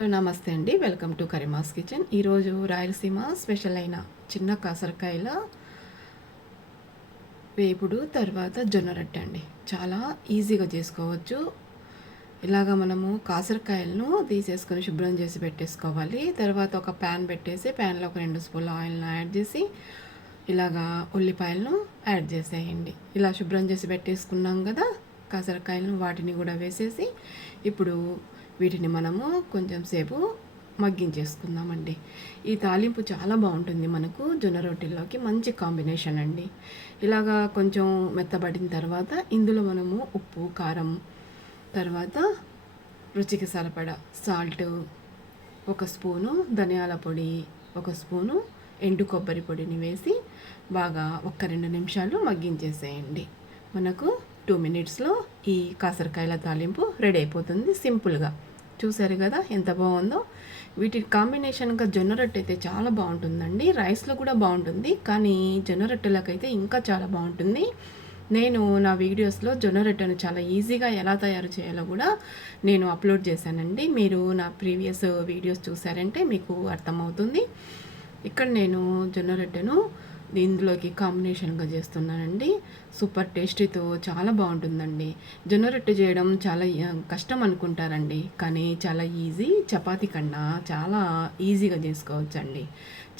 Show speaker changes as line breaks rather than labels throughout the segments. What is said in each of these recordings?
నమస్తే అండి. Welcome to Karimas kitchen. ఈరోజు రాయలసీమ స్పెషల్ అయిన చిన్న కాసరకాయల వేపుడు తర్వాత జొన్న రొట్టె అండి. చాలా ఈజీగా చేసుకోవచ్చు. ఇలాగ మనము కాసరకాయలను తీసేసుకొని శుభ్రం చేసి పెట్టేసుకోవాలి. తర్వాత ఒక ప్యాన్ పెట్టేసి ప్యాన్లో ఒక రెండు స్పూన్ల ఆయిల్ను యాడ్ చేసి ఇలాగా ఉల్లిపాయలను యాడ్ చేసేయండి. ఇలా శుభ్రం చేసి పెట్టేసుకున్నాం కదా కాసరకాయలను వాటిని కూడా వేసేసి ఇప్పుడు వీటిని మనము కొంచెం సేపు మగ్గించేసుకుందామండి. ఈ తాలింపు చాలా బాగుంటుంది మనకు జొన్న రొట్టెల్లోకి మంచి కాంబినేషన్ అండి. ఇలాగా కొంచెం మెత్తబడిన తర్వాత ఇందులో మనము ఉప్పు కారం తర్వాత రుచికి సరిపడ సాల్ట్ ఒక స్పూను ధనియాల పొడి ఒక స్పూను ఎండు కొబ్బరి పొడిని వేసి బాగా ఒక్క రెండు నిమిషాలు మగ్గించేసేయండి. మనకు టూ మినిట్స్లో ఈ కాసరకాయల తాలింపు రెడీ అయిపోతుంది సింపుల్గా. చూసారు కదా ఎంత బాగుందో? వీటి కాంబినేషన్గా జొన్న రొట్టె అయితే చాలా బాగుంటుందండి. రైస్లో కూడా బాగుంటుంది. కానీ జొన్న రొట్టెలకైతే ఇంకా చాలా బాగుంటుంది. నేను నా వీడియోస్లో జొన్న రొట్టెను చాలా ఈజీగా ఎలా తయారు చేయాలో కూడా నేను అప్లోడ్ చేశానండి. మీరు నా ప్రీవియస్ వీడియోస్ చూసారంటే మీకు అర్థమవుతుంది. ఇక్కడ నేను జొన్న రొట్టెను ఇందులోకి కాంబినేషన్గా చేస్తున్నానండి. సూపర్ టేస్టీతో చాలా బాగుంటుందండి. జొన్న రొట్టె చేయడం చాలా కష్టం అనుకుంటారండి. కానీ చాలా ఈజీ. చపాతీ కన్నా చాలా ఈజీగా చేసుకోవచ్చండి.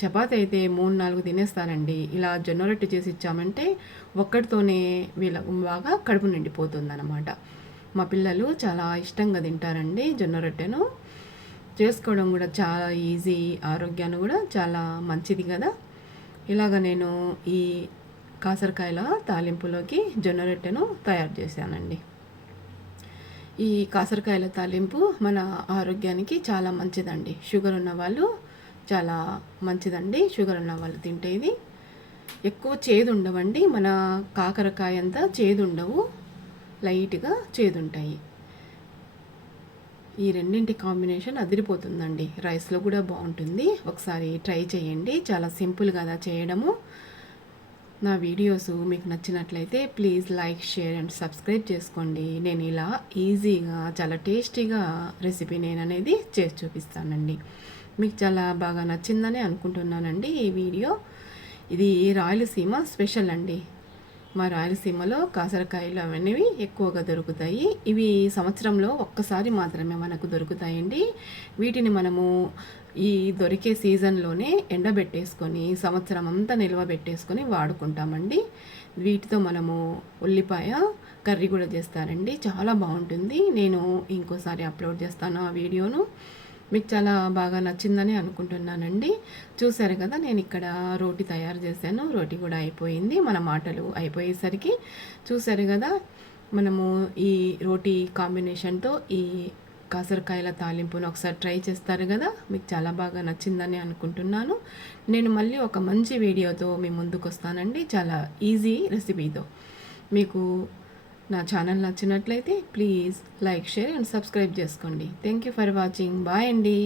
చపాతి అయితే మూడు నాలుగు తినేస్తారండి ఇలా జొన్న రొట్టె చేసి ఇచ్చామంటే ఒక్కడితోనే వీళ్ళ బాగా కడుపు నిండిపోతుందన్నమాట. మా పిల్లలు చాలా ఇష్టంగా తింటారండి జొన్న రొట్టెను. చేసుకోవడం కూడా చాలా ఈజీ. ఆరోగ్యాన్ని కూడా చాలా మంచిది కదా. ఇలాగ నేను ఈ కాసరకాయల తాలింపులోకి జొన్న రొట్టెను తయారు చేశానండి. ఈ కాసరకాయల తాలింపు మన ఆరోగ్యానికి చాలా మంచిదండి. షుగర్ ఉన్న వాళ్ళు చాలా మంచిదండి. షుగర్ ఉన్న వాళ్ళు తింటే ఇది ఎక్కువ చేదు ఉండవండి మన కాకరకాయ అంతా చేదు ఉండవు లైట్గా చేదుంటాయి. ఈ రెండింటి కాంబినేషన్ అదిరిపోతుందండి. రైస్లో కూడా బాగుంటుంది. ఒకసారి ట్రై చేయండి. చాలా సింపుల్ కదా చేయడము. నా వీడియోస్ మీకు నచ్చినట్లయితే please like share and subscribe చేసుకోండి. నేను ఇలా ఈజీగా చాలా టేస్టీగా రెసిపీ నేను అనేది చేసి చూపిస్తానండి. మీకు చాలా బాగా నచ్చిందని అనుకుంటున్నానండి ఈ వీడియో. ఇది రాయలసీమ స్పెషల్ అండి. మా రాయలసీమలో కాసరకాయలు అవన్నీ ఎక్కువగా దొరుకుతాయి. ఇవి సంవత్సరంలో ఒక్కసారి మాత్రమే మనకు దొరుకుతాయండి. వీటిని మనము ఈ దొరికే సీజన్లోనే ఎండబెట్టేసుకొని సంవత్సరం అంతా నిల్వ పెట్టేసుకొని వాడుకుంటామండి. వీటితో మనము ఉల్లిపాయ కర్రీ కూడా చేస్తారండి. చాలా బాగుంటుంది. నేను ఇంకోసారి అప్లోడ్ చేస్తాను ఆ వీడియోను. మీకు చాలా బాగా నచ్చిందని అనుకుంటున్నానండి. చూసారు కదా నేను ఇక్కడ రోటి తయారు చేశాను. రోటి కూడా అయిపోయింది. మన మాటలు అయిపోయేసరికి చూసారు కదా మనము ఈ రోటీ కాంబినేషన్తో ఈ కాసరకాయల తాలింపును ఒకసారి ట్రై చేస్తారు కదా మీకు చాలా బాగా నచ్చిందని అనుకుంటున్నాను. నేను మళ్ళీ ఒక మంచి వీడియోతో మీ ముందుకు వస్తానండి చాలా ఈజీ రెసిపీతో. మీకు నా ఛానల్ నచ్చినట్లయితే please like share and subscribe చేసుకోండి. Thank you for watching bye అండి.